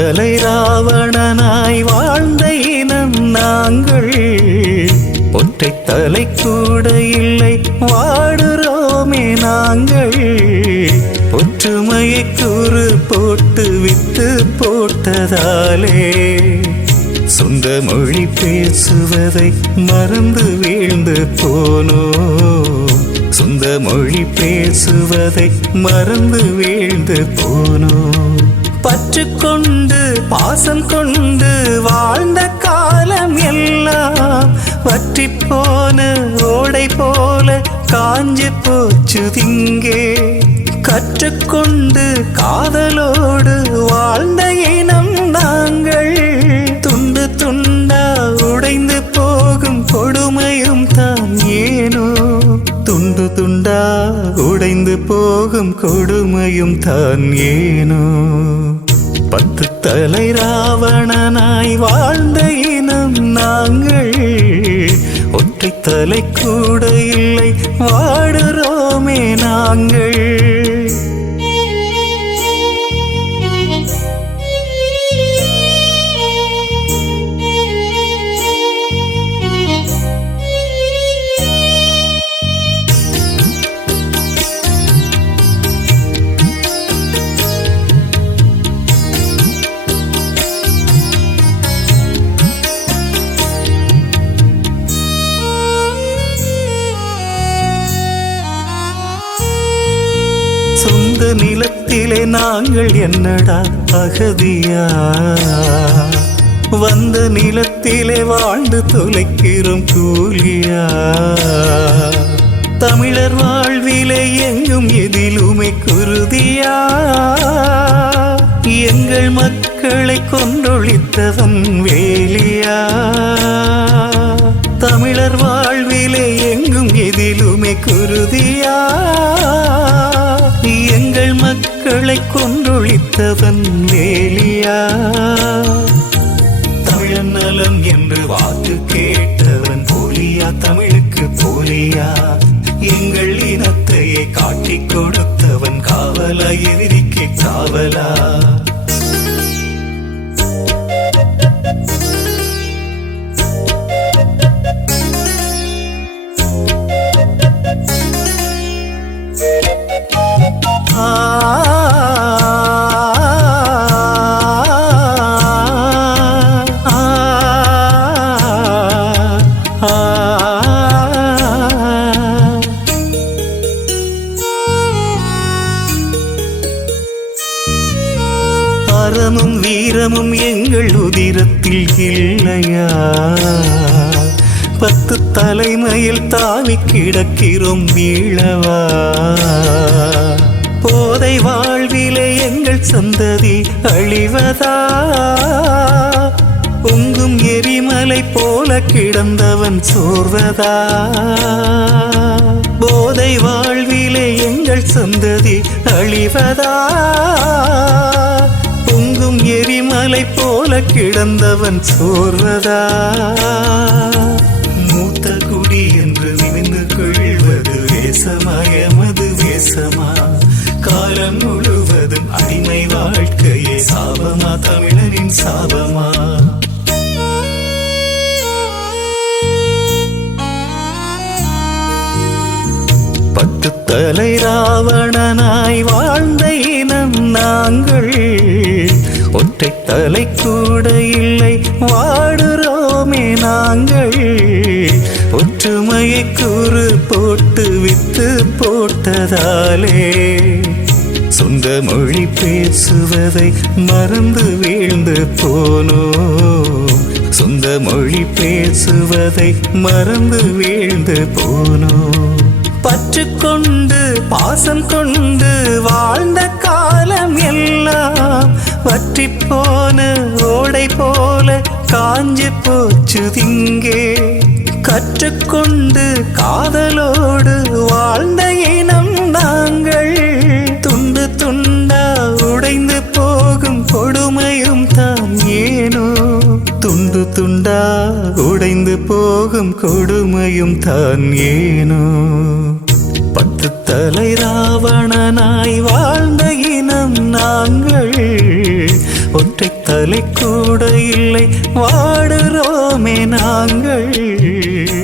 ராவணனாய் வாழ்ந்த இனம் நாங்கள். ஒற்றை தலை கூட இல்லை வாடுறோமே நாங்கள். ஒற்றுமையை கூறு போட்டு வித்து போட்டதாலே. சொந்த மொழி பேசுவதை மறந்து வீழ்ந்து போனோ. சொந்த மொழி பேசுவதை மறந்து வீழ்ந்து போனோ. பற்று கொண்டு பாசம் கொண்டு வாழ்ந்த காலம் எல்லாம் வற்றி போன ஓடை போல காஞ்சி போச்சு திங்கே. கற்றுக்கொண்டு காதலோடு வாழ்ந்த இனம் நாங்கள் துண்டு துண்டா உடைந்து போகும் கொடுமையும் தான் ஏனோ. துண்டு துண்டா உடைந்து போகும் கொடுமையும் தான் ஏனோ. பத்து ராவணனாய் வாழ்ந்த இனம் நாங்கள். ஒற்றை தலை கூட இல்லை வாடுறோமே நாங்கள். சொந்த நிலத்திலே நாங்கள் என்னடா அகதியா? வந்த நிலத்திலே வாழ்ந்து துளைக்கிறோம் கூலியா? தமிழர் வாழ்விலே எங்கும் எதிலுமே குருதியா? எங்கள் மக்களை கொன்றொழித்தவன் வேலியா? தமிழர் வாழ்விலே எங்கும் எதிலுமே குருதியா? மக்களை கொன்றொழித்தவன் வேலியா? தமிழன் நலம் என்று வாக்கு கேட்டவன் போலியா? தமிழுக்கு போலியா? எங்கள் இனத்தையே காட்டிக் கொடுத்தவன் காவலா? எதிரிக்கு காவலா? அறமும் வீரமும் எங்கள் உதிரத்தில் இல்லையா? பத்து தலைமையில் தாவி கிடக்கிறோம் வீழவா? போதை வாழ்விலே எங்கள் சந்ததி அழிவதா? பொங்கும் எரிமலை போல கிடந்தவன் சோர்வதா? போதை வாழ்விலே எங்கள் சந்ததி அழிவதா? எரிமலை போல கிடந்தவன் சோர்வதா? மூத்த குடி என்று நினைந்து கொள்வது எமது வேசமா? காலம் முழுவதும் அடிமை வாழ்க்கையே சாபமா? தமிழனின் சாபமா? பத்து தலை ராவணனாய் வாழ்ந்த இனம் நான் ஒற்றை கூட இல்லை. வாடுறோமே நாங்கள். ஒற்றுமையை கூறு போட்டு வித்து போட்டதாலே. சொந்த மொழி பேசுவதை மறந்து வீழ்ந்து போனோ சொந்த மொழி பேசுவதை மறந்து வீழ்ந்து போனோ பற்று கொண்டு பாசம் கொண்டு வாழ்ந்த காலம் எல்லாம் வற்றி போன ஓடை போல காஞ்சி போச்சு திங்கே. கற்றுக்கொண்டு காதலோடு வாழ்ந்த இனம் கொடுமையும் தான் ஏனோ? பத்து தலை ராவணனாய் வாழ்ந்த இனம் நாங்கள். ஒற்றை தலை கூட இல்லை வாடுறோமே நாங்கள்.